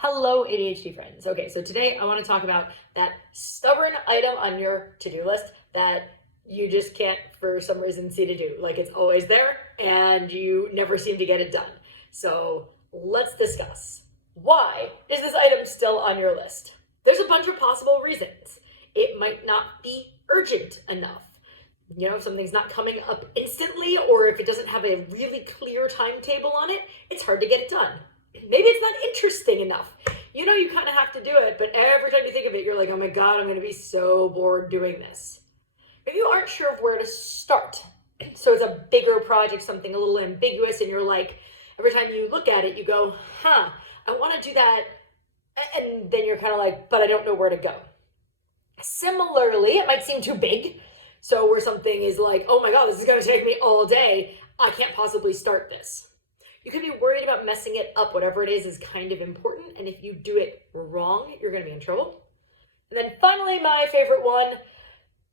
Hello, ADHD friends. Okay, so today I want to talk about that stubborn item on your to-do list that you just can't, for some reason, see to do. Like it's always there and you never seem to get it done. So let's discuss. Why is this item still on your list? There's a bunch of possible reasons. It might not be urgent enough. You know, if something's not coming up instantly, or if it doesn't have a really clear timetable on it, it's hard to get it done. Maybe it's not interesting enough. You know, you kind of have to do it, but every time you think of it, you're like, oh my God, I'm going to be so bored doing this. Maybe you aren't sure of where to start. So it's a bigger project, something a little ambiguous, and you're like, every time you look at it, you go, I want to do that. And then you're kind of like, but I don't know where to go. Similarly, it might seem too big. So where something is like, oh my God, this is going to take me all day. I can't possibly start this. You could be worried about messing it up. Whatever it is kind of important. And if you do it wrong, you're going to be in trouble. And then finally, my favorite one,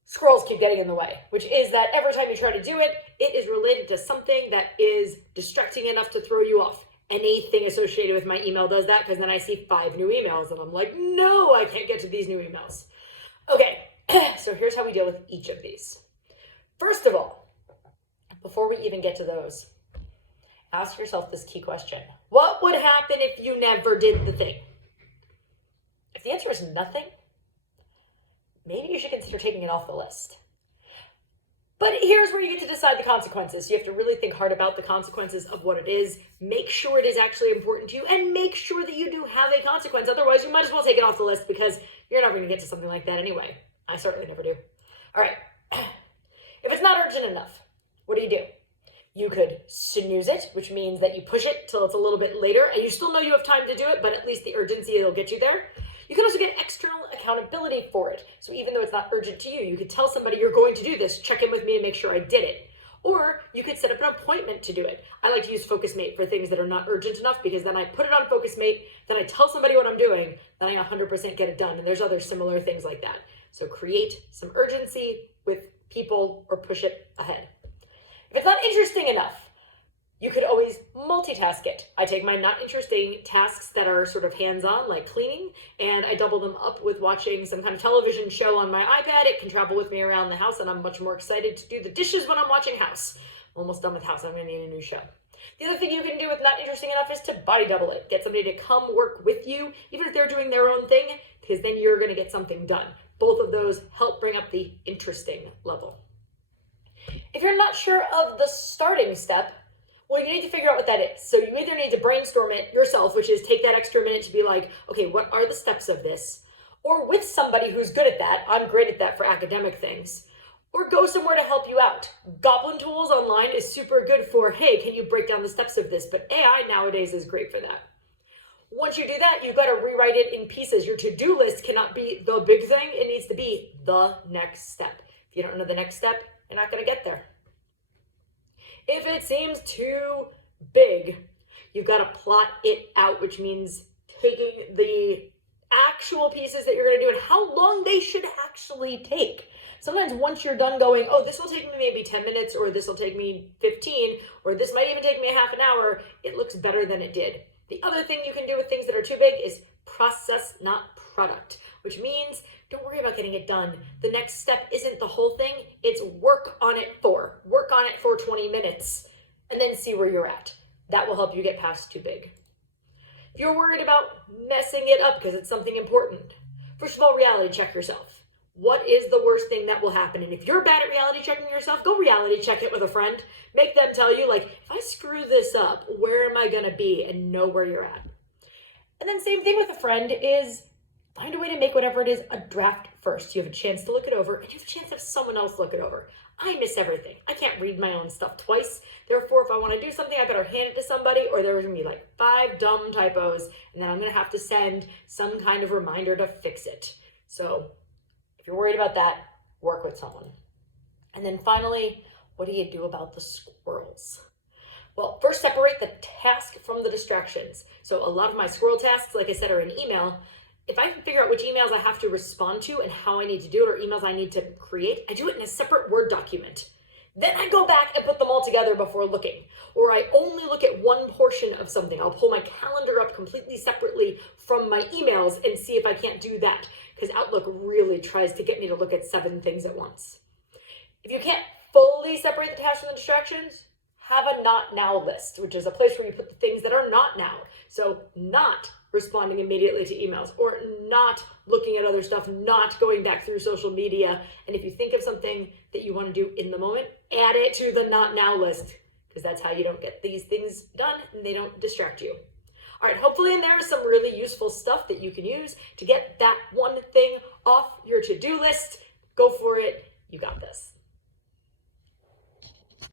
scrolls keep getting in the way, which is that every time you try to do it, it is related to something that is distracting enough to throw you off. Anything associated with my email does that, because then I see 5 new emails and I'm like, no, I can't get to these new emails. Okay, so here's how we deal with each of these. First of all, before we even get to those, ask yourself this key question. What would happen if you never did the thing? If the answer is nothing, maybe you should consider taking it off the list. But here's where you get to decide the consequences. You have to really think hard about the consequences of what it is. Make sure it is actually important to you, and make sure that you do have a consequence. Otherwise, you might as well take it off the list, because you're never going to get to something like that anyway. I certainly never do. All right. If it's not urgent enough, what do? You could snooze it, which means that you push it till it's a little bit later, and you still know you have time to do it, but at least the urgency will get you there. You can also get external accountability for it. So even though it's not urgent to you, you could tell somebody, you're going to do this, check in with me and make sure I did it. Or you could set up an appointment to do it. I like to use FocusMate for things that are not urgent enough, because then I put it on FocusMate, then I tell somebody what I'm doing, then I 100% get it done. And there's other similar things like that. So create some urgency with people or push it ahead. If it's not interesting enough, you could always multitask it. I take my not interesting tasks that are sort of hands-on, like cleaning, and I double them up with watching some kind of television show on my iPad. It can travel with me around the house, and I'm much more excited to do the dishes when I'm watching House. I'm almost done with House. I'm going to need a new show. The other thing you can do with not interesting enough is to body double it. Get somebody to come work with you, even if they're doing their own thing, because then you're going to get something done. Both of those help bring up the interesting level. If you're not sure of the starting step, well, you need to figure out what that is. So you either need to brainstorm it yourself, which is take that extra minute to be like, okay, what are the steps of this? Or with somebody who's good at that. I'm great at that for academic things. Or go somewhere to help you out. Goblin Tools online is super good for, hey, can you break down the steps of this? But AI nowadays is great for that. Once you do that, you've got to rewrite it in pieces. Your to-do list cannot be the big thing. It needs to be the next step. If you don't know the next step, you're not going to get there. If it seems too big, you've got to plot it out, which means taking the actual pieces that you're going to do and how long they should actually take. Sometimes once you're done going, oh, this will take me maybe 10 minutes, or this will take me 15, or this might even take me a half an hour, it looks better than it did. The other thing you can do with things that are too big is process, not product, which means don't worry about getting it done. The next step isn't the whole thing. It's work on it for 20 minutes and then see where you're at. That will help you get past too big. If you're worried about messing it up because it's something important, first of all, reality check yourself. What is the worst thing that will happen? And if you're bad at reality checking yourself, go reality check it with a friend. Make them tell you, like, if I screw this up, where am I going to be? And know where you're at. And then same thing with a friend is find a way to make whatever it is a draft first. You have a chance to look it over, and you have a chance to have someone else look it over. I miss everything. I can't read my own stuff twice. Therefore, if I want to do something, I better hand it to somebody, or there's going to be like 5 dumb typos, and then I'm going to have to send some kind of reminder to fix it. So if you're worried about that, work with someone. And then finally, what do you do about the squirrels? Well, first separate the task from the distractions. So a lot of my squirrel tasks, like I said, are in email. If I can figure out which emails I have to respond to and how I need to do it, or emails I need to create, I do it in a separate Word document. Then I go back and put them all together before looking. Or I only look at one portion of something. I'll pull my calendar up completely separately from my emails and see if I can't do that, because Outlook really tries to get me to look at 7 things at once. If you can't fully separate the tasks from the distractions, have a not now list, which is a place where you put the things that are not now. So not responding immediately to emails, or not looking at other stuff, not going back through social media. And if you think of something that you want to do in the moment, add it to the not now list, because that's how you don't get these things done and they don't distract you. All right, hopefully in there is some really useful stuff that you can use to get that one thing off your to-do list. Go for it. You got this.